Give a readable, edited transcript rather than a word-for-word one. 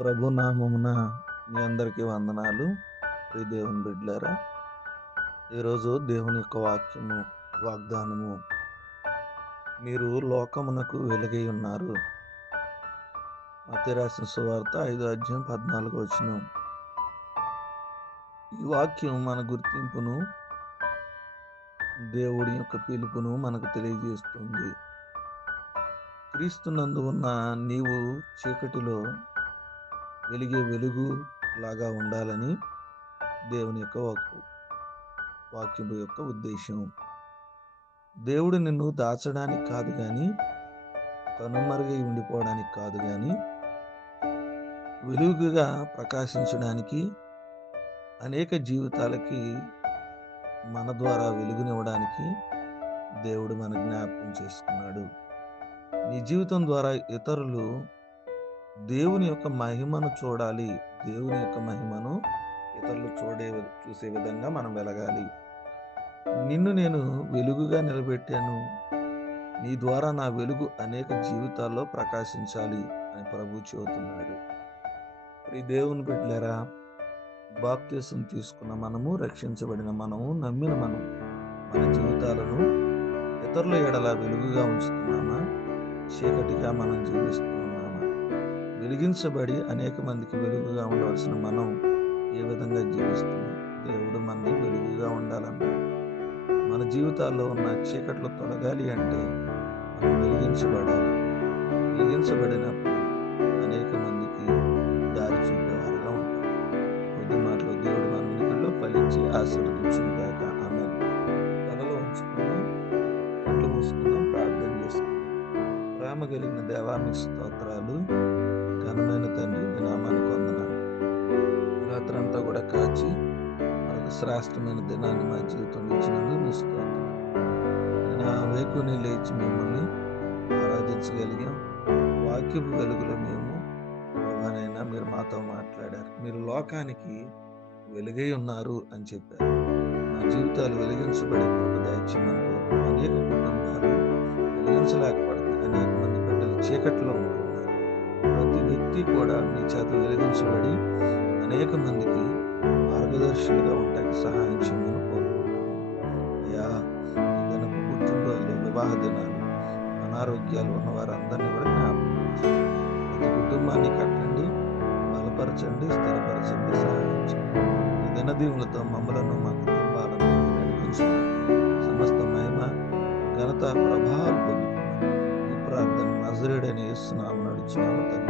ప్రభు నామమున మీ అందరికీ వందనాలు. ప్రియ దేవుని బిడ్డలారా, ఈరోజు దేవుని యొక్క వాక్యము, వాగ్దానము, మీరు లోకమునకు వెలుగై ఉన్నారు. మత్తయి రాసిన సువార్త 5 అధ్యాయం 14 వచనం. ఈ వాక్యం మన గుర్తింపును, దేవుడి యొక్క పిలుపును మనకు తెలియజేస్తుంది. క్రీస్తునందు ఉన్న నీవు చీకటిలో వెలిగే వెలుగు లాగా ఉండాలని దేవుని యొక్క వాక్యము యొక్క ఉద్దేశం. దేవుడు నిన్ను దాచడానికి కాదు గాని, కనుమరుగై ఉండిపోవడానికి కాదు గాని, వెలుగుగా ప్రకాశించడానికి, అనేక జీవితాలకి మన ద్వారా వెలుగునివ్వడానికి దేవుడు మన జ్ఞాపకం చేసుకున్నాడు. నీ జీవితం ద్వారా ఇతరులు దేవుని యొక్క మహిమను చూడాలి. దేవుని యొక్క మహిమను ఇతరులు చూసే విధంగా మనం వెలగాలి. నిన్ను నేను వెలుగుగా నిలబెట్టాను. నీ ద్వారా నా వెలుగు అనేక జీవితాల్లో ప్రకాశించాలి అని ప్రభువు చెబుతున్నాడు. ప్రియ దేవుని బిడ్డలారా, బాప్తిసం తీసుకున్న మనము, రక్షించబడిన మనము, నమ్మిన మనం మన జీవితాలను ఇతరుల ఎడల వెలుగుగా ఉంచుతున్నామా? చీకటిగా మనం జీవిస్తున్నామా? వెలిగించబడి అనేక మందికి వెలుగుగా ఉండవలసిన మనం ఏ విధంగా జీవిస్తున్నాం? దేవుడు మనని వెలుగుగా ఉండాలన్నాడు. మన జీవితాల్లో ఉన్న చీకట్లు తొలగాలి అంటే మనం వెలిగించబడాలి. వెలిగించబడినప్పుడు అనేక మందికి దారి చూపేవారుగా ఉంటాం. కొద్ది మాటలు దేవుడు మన వినికిడిలో ఫలించి ఆశీర్వదించును గాక. ఆమేన్. తలలో ఉంచుకుందాం, కళ్ళు మూసుకుందాం, ప్రార్థన చేసుకుందాం. ప్రేమ కలిగిన దేవా, మీకు స్తోత్రాలు. ఘనమైన తండ్రి, మీ నామానికి వందనాలు. రాత్రంతా కూడా కాచి మరొక శ్రేష్టమైన దినాన్ని మా జీవితంలో ఇచ్చినందుకు మీ స్తోత్రాలు. నా వేకుని లేచి మిమ్మల్ని ఆరాధించగలిగాం. వాక్యపు వెలుగులో మేము ప్రభానైనా మీరు మాతో మాట్లాడారు. మీరు లోకానికి వెలుగై ఉన్నారు అని చెప్పారు. మా జీవితాలు వెలిగించబడే కృప దయచేయమని కోరుకుంటున్నాం. అనేక కుటుంబాలు వెలిగించలేకపోతున్నాయి. అనేక మంది బిడ్డలు చీకట్లో ఉంటున్నారు. ప్రతి వ్యక్తి కూడా మీ చేత వెలిగించబడి అనేక మందికి మార్గదర్శులుగా ఉండడానికి సహాయం చేయమని కోరుకుంటున్నాం. అయ్యా, ఈ దినపు పుట్టినరోజులు, వివాహ దినాలు, అనారోగ్యాలు ఉన్న వారందరినీ కూడా జ్ఞాపకం చేసుకోండి. ప్రతి కుటుంబాన్ని కట్టండి, బలపరచండి, స్థిరపరచండి, సహాయం చేయండి. ఈ దినదీవులతో మమ్మలను, మా కుటుంబాలను నడిపించండి. సమస్త మహిమ, ఘనత, ప్రభావాలు పొందుకున్నాం. ఈ ప్రార్థన నజరేయుడైన యేసు నామమున నడుచున్నాము తండ్రి.